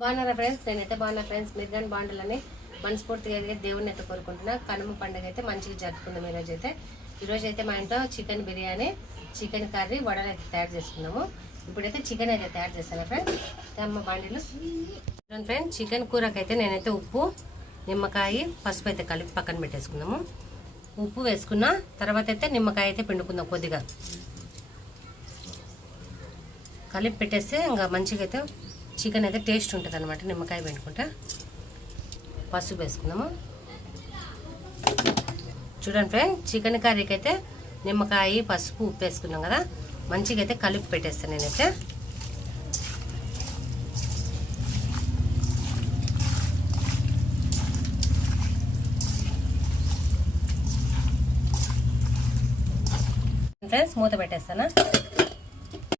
బాగున్నారా ఫ్రెండ్స్? నేనైతే బాగున్నా ఫ్రెండ్స్. మీరు కానీ బాగుండాలని మనస్ఫూర్తిగా దేవుడిని అయితే కోరుకుంటున్నా. కనుమ పండుగ అయితే మంచిగా జరుపుకుందాం. ఈరోజు అయితే మా ఇంట్లో చికెన్ బిర్యానీ, చికెన్ కర్రీ, వడలు అయితే తయారు చేసుకున్నాము. ఇప్పుడైతే చికెన్ అయితే తయారు చేస్తాను ఫ్రెండ్స్. అమ్మ బాండీలు ఫ్రెండ్స్, చికెన్ కూరకైతే నేనైతే ఉప్పు, నిమ్మకాయ, పసుపు అయితే కలిపి పక్కన పెట్టేసుకున్నాము. ఉప్పు వేసుకున్న తర్వాత అయితే నిమ్మకాయ అయితే పిండుకుందాం. కొద్దిగా కలిపి పెట్టేస్తే ఇంకా మంచిగా అయితే చికెన్ అయితే టేస్ట్ ఉంటుంది అనమాట. నిమ్మకాయ పిండుకుంటే పసుపు వేసుకుందాము. చూడండి ఫ్రెండ్స్, చికెన్ కర్రీకి అయితే నిమ్మకాయ, పసుపు, ఉప్పు వేసుకున్నాం కదా. మంచిగా అయితే కలిపి పెట్టేస్తాను నేనైతే. ఫ్రెండ్స్ మూత పెట్టేస్తానా.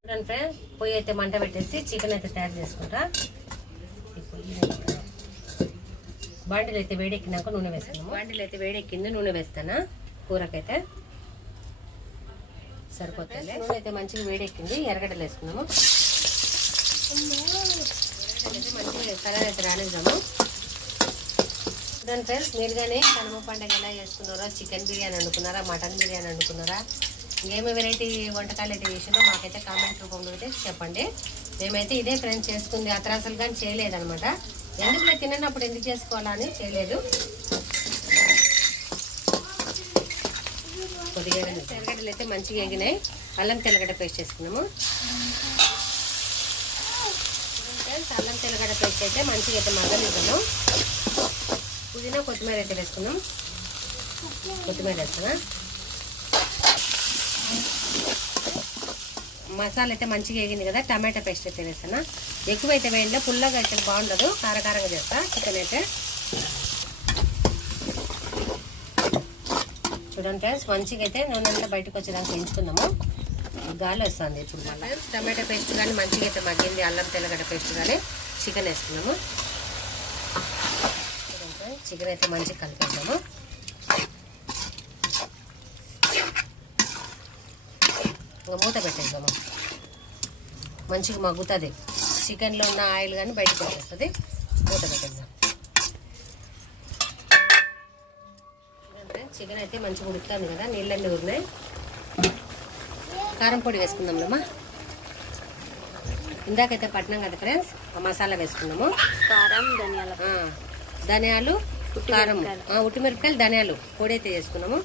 చూడండి ఫ్రెండ్స్, పొయ్యి అయితే మంట పెట్టేసి చికెన్ అయితే తయారు చేసుకుంటా. బాండీలు అయితే వేడెక్కినాక నూనె వేసుకున్నాము. బాండీలు అయితే వేడెక్కింది, నూనె వేస్తానా. కూరకైతే సరిపోతుంది. నూనె అయితే మంచిగా వేడెక్కింది, ఎర్రగడ్డలు వేసుకున్నాము. మంచిగా కలర్ అయితే రానిద్దాము. చూడండి ఫ్రెండ్స్, మీరు కానీ కనుమ పండుగ ఎలా చేసుకున్నారా? చికెన్ బిర్యానీ వండుకున్నారా? మటన్ బిర్యానీ వండుకున్నారా? ఇంకేమో వెరైటీ వంటకాలు అయితే చేసిందో మాకైతే కామెంట్ రూపంలో అయితే చెప్పండి. మేమైతే ఇదే ఫ్రెండ్స్ చేసుకుంది, అసలు కానీ చేయలేదనమాట. ఎందుకు నేను తినప్పుడు ఎందుకు చేసుకోవాలా అని చేయలేదు. కొద్దిగా తెల్లగడ్డలు అయితే మంచిగా ఎగినాయి. అల్లం తెల్లగడ్డ పేస్ట్ వేసుకున్నాము. అల్లం తెల్లగడ్డ పేస్ట్ అయితే మంచిగా అయితే మగ్గనిద్దాము. పుదీనా, కొత్తిమీర అయితే వేసుకున్నాం. కొత్తిమీర వేస్తున్నా. మసాలా అయితే మంచిగా వేగింది కదా. టమాటా పేస్ట్ అయితే వేస్తాను. ఎక్కువైతే వేయండి, పుల్లగా అయితే బాగుండదు. కారకారంగా చేస్తా చికెన్ అయితే. చూడండి ఫ్రెండ్స్, మంచిగా అయితే నూనె అంతా బయటకు వచ్చేదాకా పెంచుకుందాము. గాలి వస్తుంది ఇప్పుడు. మళ్ళీ టమాటా పేస్ట్ కానీ మంచిగా అయితే మగ్గింది. అల్లం తెల్లగడ్డ పేస్ట్ కానీ చికెన్ వేసుకున్నాము. చికెన్ అయితే మంచిగా కలిపేద్దాము. ఇంకా మూత పెట్టేద్దాము. మంచిగా మగ్గుతుంది. చికెన్లో ఉన్న ఆయిల్ కానీ బయటకు వచ్చేస్తుంది. మూత పెట్టేద్దాం. చికెన్ అయితే మంచిగా ఉడుకుతుంది కదా. నీళ్ళన్నీ ఊరినాయి. కారం పొడి వేసుకుందాంలమ్మా. ఇందాకైతే పట్టినాం కదా ఫ్రెండ్స్, మసాలా వేసుకున్నాము. కారం, ధనియాలు, కారం, ఉట్టిమిరపకాయలు, ధనియాలు పొడి అయితే చేసుకున్నాము.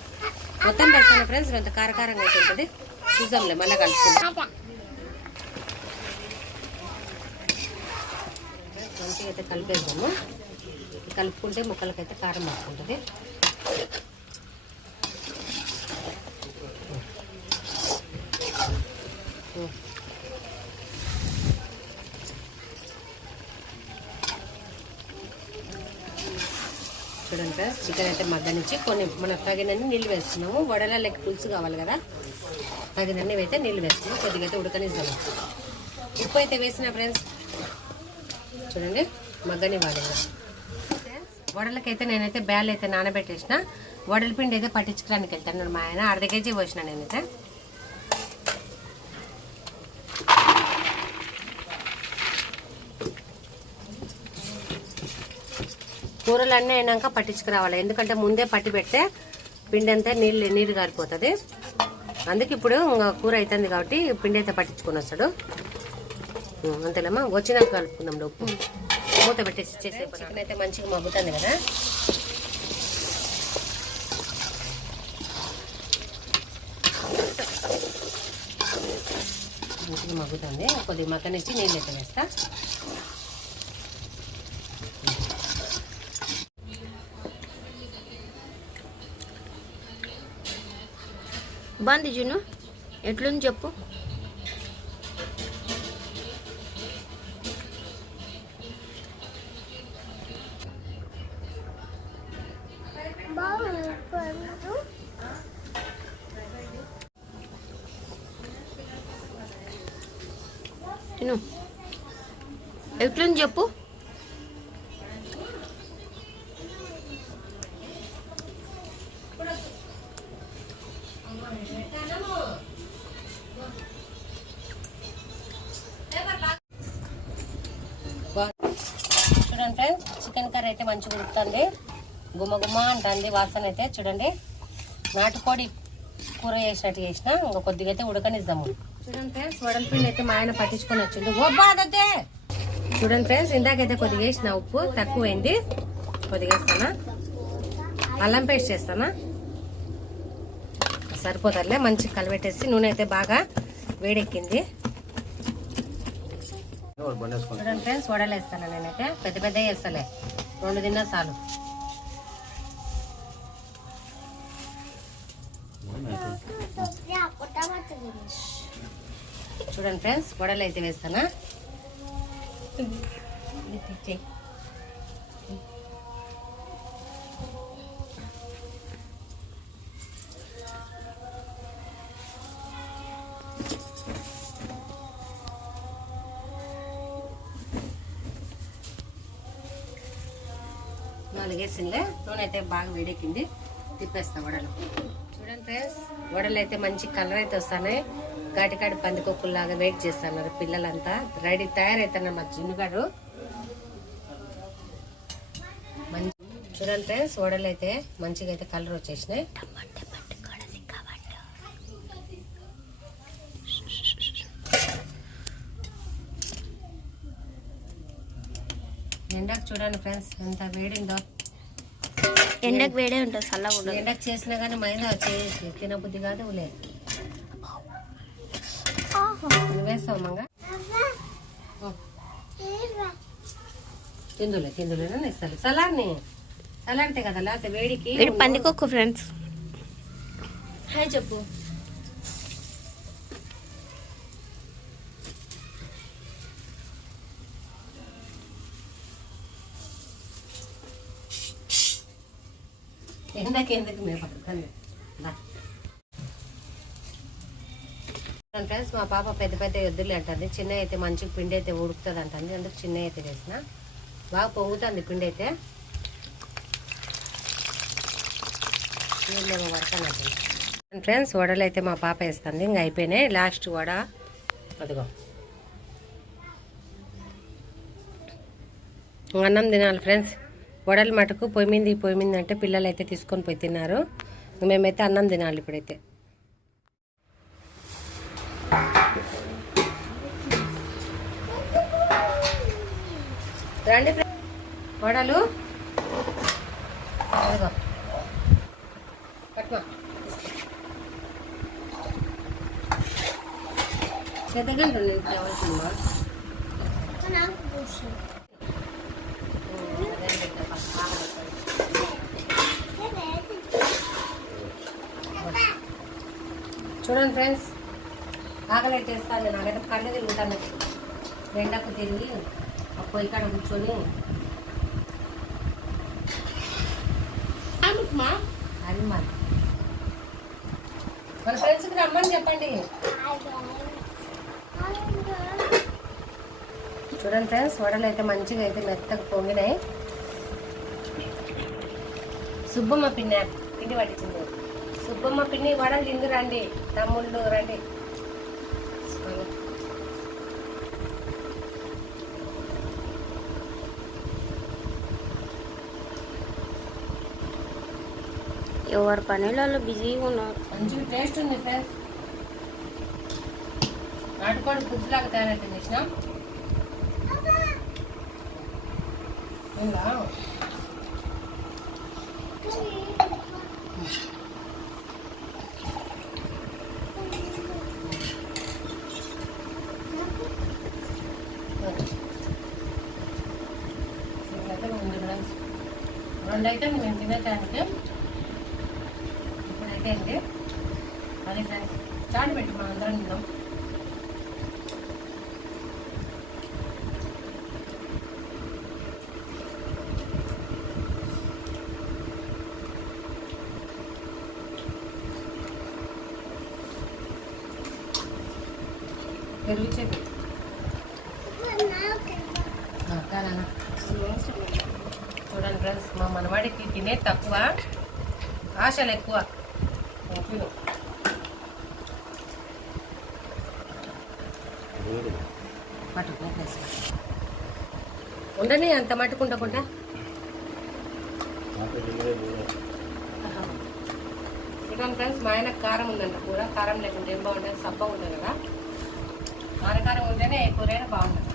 మొత్తం వేస్తాను ఫ్రెండ్స్. కొంత కారకారంగా అయితే ఉంటుంది. చూద్దాంలే, మళ్ళీ కలుపుకుందాం. మంచిగా అయితే కలిపేద్దాము. కలుపుకుంటే ముక్కలకైతే కారం పట్టుకుంటుంది. చూడండి ఫ్రెండ్స్, చికెన్ అయితే మగ్గనిచ్చి కొన్ని మనకు తగినన్ని నీళ్ళు వేస్తున్నాము. వడల లెక్క పులుసు కావాలి కదా, తగినన్ని అయితే నీళ్ళు వేస్తున్నాము. కొద్దిగా అయితే ఉడకనిస్తాము. ఉప్పు అయితే వేసిన ఫ్రెండ్స్. చూడండి, మగ్గని వాడేగా. వడలకైతే నేనైతే బ్యాల్ అయితే నానబెట్టేసిన. వడల పిండి అయితే పట్టించుకోవడానికి వెళ్తాను. మా ఆయన అర్ధ కేజీ పోసిన నేనైతే. కూరలు అన్నీ అయినాక పట్టించుకురావాలి. ఎందుకంటే ముందే పట్టి పెడితే పిండి అంతా నీళ్ళు గారిపోతుంది. అందుకే ఇప్పుడు కూర అవుతుంది కాబట్టి పిండి అయితే పట్టించుకొని వస్తాడు. అంతేలేమ్మా, వచ్చినాక కలుపుకుందాం. ఉప్పు మూత పెట్టేసి చేసే చికెన్ అయితే మంచిగా మగ్గుతుంది కదా. మంచిగా మగ్గుతుంది. కొద్దిగా మగ్గనిచ్చి నీళ్ళు అయితే వేస్తా. బాగుంది జును, ఎట్లుంది చెప్పు. తిను, ఎట్లుంది చెప్పు. చూడండి ఫ్రెండ్స్, చికెన్ కర్రీ అయితే మంచిగా ఉడుకుతుంది, గుమ్మ గుమ్మ అంటుంది వాసన అయితే. చూడండి, నాటుకోడి కూర చేసినట్టు చేసిన, ఇంకా కొద్దిగా అయితే ఉడకనిద్దాము. చూడండి ఫ్రెండ్స్, వడల పిండి అయితే మా ఆయన పట్టించుకొని వచ్చింది. బాధతే చూడండి ఫ్రెండ్స్, ఇందాకైతే కొద్దిగా వేసిన, ఉప్పు తక్కువైంది, కొద్దిగా వేస్తానా. అల్లం పేస్ట్ చేస్తానా, సరిపోతారులే. మంచి కలిపెట్టేసి నూనె అయితే బాగా వేడెక్కింది. చూడండి ఫ్రెండ్స్, వడలు వేస్తాను నేనైతే, పెద్ద పెద్ద వేస్తలే, 2 తిన్నా చాలు. చూడండి ఫ్రెండ్స్, వడలు అయితే వేస్తానా. నాలుగేసిందిలే, నూనె అయితే బాగా వేడెక్కింది, తిప్పేస్తా వడలు. చూడండి ఫ్రెండ్స్, వడలు అయితే మంచి కలర్ అయితే వస్తాయి. గాటికాడి పందికొక్కుల్లాగా వెయిట్ చేస్తున్నారు పిల్లలంతా, రెడీ తయారవుతున్నారు మా చిన్నగాడు. మంచి చూడండి ఫ్రెండ్స్, వడలు అయితే మంచిగా అయితే కలర్ వచ్చేసినాయి. ఎండకు చూడండి ఫ్రెండ్స్ ఎంత వేడిందో. ఎండకు వేడే ఉంటుంది, చల్లగా ఉండదు. ఎండకు చేసినా కానీ మైదా తినబుద్ధి కాదు. వేస్తావు మంగా తిందులేనా ఇస్తాను. సలాడితే కదా, లేకపోతే వేడికి. పందికొక్కు ఫ్రెండ్స్, హాయ్ చెప్పు. ఎందుకు మేము పడుతుంది ఫ్రెండ్స్. మా పాప పెద్ద పెద్ద ఎద్దులు అంటుంది, చిన్న అయితే మంచిగా పిండి అయితే ఉడుకుతుంది అంటుంది, అందుకు చిన్న అయితే వేసిన. బాగా పొంగుతుంది పిండి అయితే, మేము పడతానంటుంది. ఫ్రెండ్స్, వడలు అయితే మా పాప వేస్తుంది, ఇంకా అయిపోయినాయి. లాస్ట్ వడ అదిగో. అన్నం తినాలి ఫ్రెండ్స్. వడలు మటుకు పొయ్యింది అంటే పిల్లలు అయితే తీసుకొని పోయి తిన్నారు. మేమైతే అన్నం తినాలి ఇప్పుడైతే. రండి వడలు పట్టుమా. పెద్దగా కావాల్సిందా చూడండి ఫ్రెండ్స్, ఆకలి అయితే వేస్తాను. నాకైతే కళ్ళు తిరుగుతాను, ఎండకు తిరిగి ఆ పొయ్యి కాడ కూర్చొని. అది మన ఫ్రెండ్స్కి రమ్మని చెప్పండి. చూడండి ఫ్రెండ్స్, వడలు అయితే మంచిగా అయితే మెత్తగా పొంగినాయి. సుబ్బమ్మ పిండి పట్టించింది. సుబ్బమ్మ పిన్ని వడలు తిందు రండి, తమ్ముళ్ళు రండి. ఎవరి పనులలో బిజీగా ఉన్నారు. మంచిగా టేస్ట్ ఉంది ఫ్రెండ్స్. నాటుకోడి పుట్టులాగా తయారైతే చేసినాం. రెండైతే మేము తినేటానికి ఇప్పుడైతే అండి అదే ఫ్రెండ్స్, చాటు పెట్టి మనం అందరం తిందాం. పెరుగు చెప్పి చూడండి ఫ్రెండ్స్, మా మనవాడికి తినే తక్కువ, ఆశలు ఎక్కువ. ఉండని అంత మట్టుకుంటకుండా. చూడండి ఫ్రెండ్స్, మా ఆయన కారం ఉందంట కూర. కారం లేకుంటే ఏం బాగుంటుంది, సప్పగా ఉంటుంది కదా. కారం ఉంటేనే కూర అయినా బాగుంటుంది.